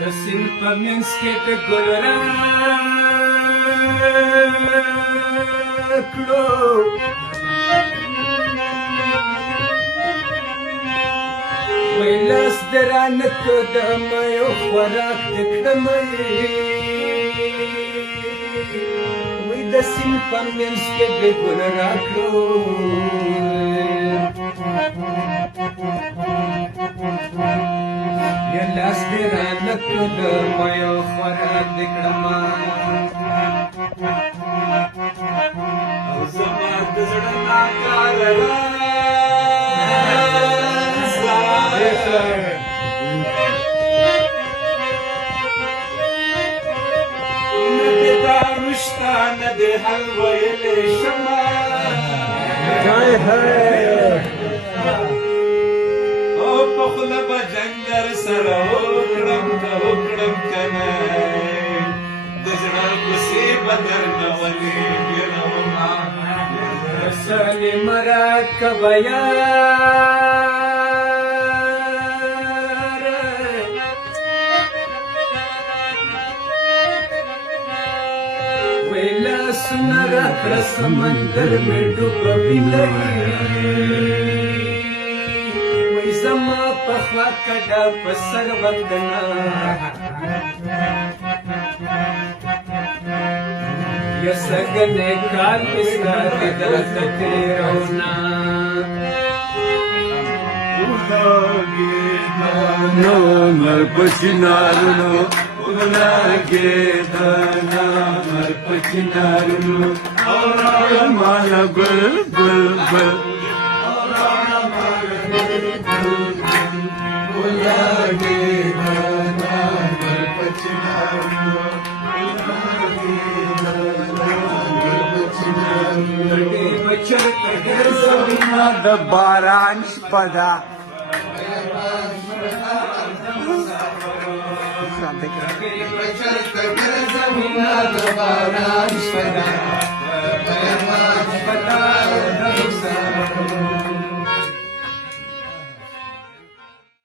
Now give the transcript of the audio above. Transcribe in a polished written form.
د سیند په منځ کې د ګل راکړو وی لاس دې رانه کړو د میو خوراک دې کړمه وی د سیند په منځ کې د ګل راکړو لاس دې رانه کړو د میو خوراک دې کړمه او زما د زړه ناکاره راز نه دې دارو شته نه دې حل ویلی شمه په خوله به جنګ در سره وکړم که نه د زړه کوڅې به درنه ولېږلمه سلمه راکوه یاره وی لاسونه راکړه سمندر مې ډوبوینی زما په خوا کډه په سر وطنه یا سږنی کال مې ستا د دلته تېرومه نو مر په چنارونو ولګېده مر په چنارونو او راوړه ماله ګل ګل ګل د باران شپه ده د باران شپه